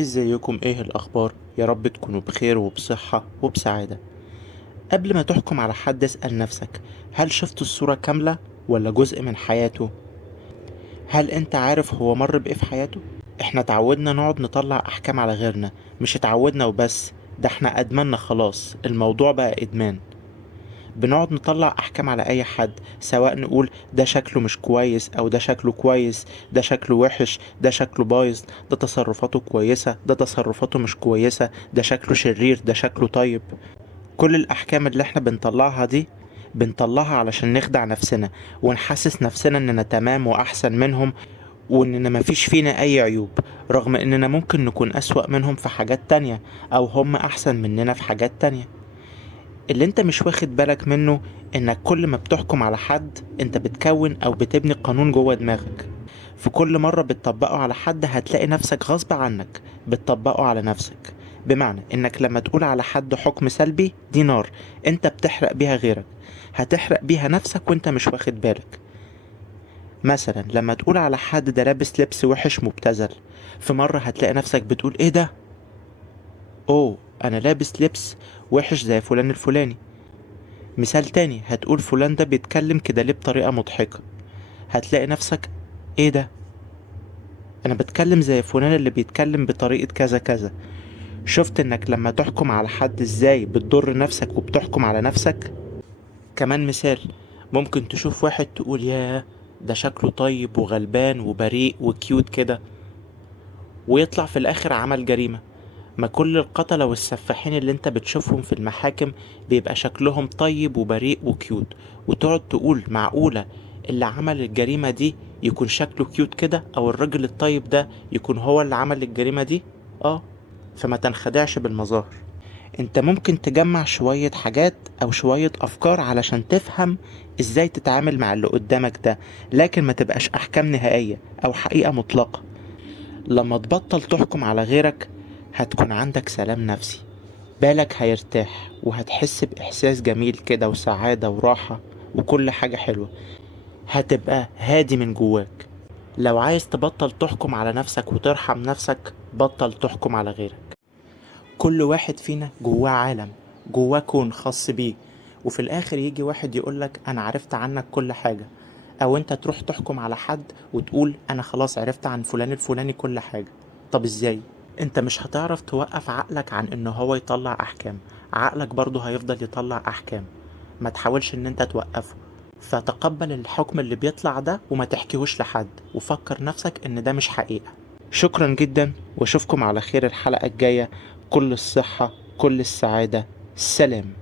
ازيكم؟ ايه الاخبار؟ يا رب تكونوا بخير وبصحة وبسعادة. قبل ما تحكم على حد اسأل نفسك، هل شفت الصورة كاملة ولا جزء من حياته؟ هل انت عارف هو مر بايه في حياته؟ احنا اتعودنا نقعد نطلع احكام على غيرنا، مش اتعودنا وبس، ده احنا ادمنا خلاص، الموضوع بقى ادمان. بنقعد نطلع احكام على اي حد، سواء نقول ده شكله مش كويس او ده شكله كويس، ده شكله وحش، ده شكله بايظ، ده تصرفاته كويسة، ده تصرفاته مش كويسة، ده شكله شرير، ده شكله طيب. كل الاحكام اللي احنا بنطلعها دي بنطلعها علشان نخدع نفسنا ونحسس نفسنا اننا تمام واحسن منهم، واننا مفيش فينا اي عيوب، رغم اننا ممكن نكون اسوأ منهم في حاجات تانية، او هم احسن مننا في حاجات تانية. اللي انت مش واخد بالك منه انك كل ما بتحكم على حد انت بتكون او بتبني قانون جوه دماغك. في كل مرة بتطبقه على حد هتلاقي نفسك غصب عنك بتطبقه على نفسك. بمعنى انك لما تقول على حد حكم سلبي دي نار انت بتحرق بيها غيرك، هتحرق بيها نفسك وانت مش واخد بالك. مثلا لما تقول على حد ده لابس لبس وحش مبتذل، في مرة هتلاقي نفسك بتقول ايه ده، اوه انا لابس لبس وحش زي فلان الفلاني. مثال تاني هتقول فلان ده بيتكلم كده ليه بطريقة مضحكة، هتلاقي نفسك ايه ده، انا بتكلم زي فلان اللي بيتكلم بطريقة كذا كذا. شفت انك لما تحكم على حد ازاي بتضر نفسك وبتحكم على نفسك. كمان مثال، ممكن تشوف واحد تقول ياه ده شكله طيب وغلبان وبريء وكيوت كده، ويطلع في الاخر عمل جريمة. ما كل القتلة والسفاحين اللي انت بتشوفهم في المحاكم بيبقى شكلهم طيب وبريء وكيوت، وتقعد تقول معقولة اللي عمل الجريمة دي يكون شكله كيوت كده، او الراجل الطيب ده يكون هو اللي عمل الجريمة دي؟ اه. فما تنخدعش بالمظاهر. انت ممكن تجمع شوية حاجات او شوية افكار علشان تفهم ازاي تتعامل مع اللي قدامك ده، لكن ما تبقاش احكام نهائية او حقيقة مطلقة. لما تبطل تحكم على غيرك هتكون عندك سلام نفسي، بالك هيرتاح وهتحس بإحساس جميل كده وسعادة وراحة وكل حاجة حلوة، هتبقى هادي من جواك. لو عايز تبطل تحكم على نفسك وترحم نفسك بطل تحكم على غيرك. كل واحد فينا جواه عالم، جواه كون خاص بيه، وفي الآخر يجي واحد يقولك أنا عرفت عنك كل حاجة، أو أنت تروح تحكم على حد وتقول أنا خلاص عرفت عن فلان الفلاني كل حاجة. طب إزاي؟ أنت مش هتعرف توقف عقلك عن إنه هو يطلع أحكام، عقلك برضه هيفضل يطلع أحكام، ما تحاولش إن أنت توقفه. فتقبل الحكم اللي بيطلع ده وما تحكيهوش لحد، وفكر نفسك إن ده مش حقيقة. شكرا جدا، واشوفكم على خير الحلقة الجاية. كل الصحة، كل السعادة، سلام.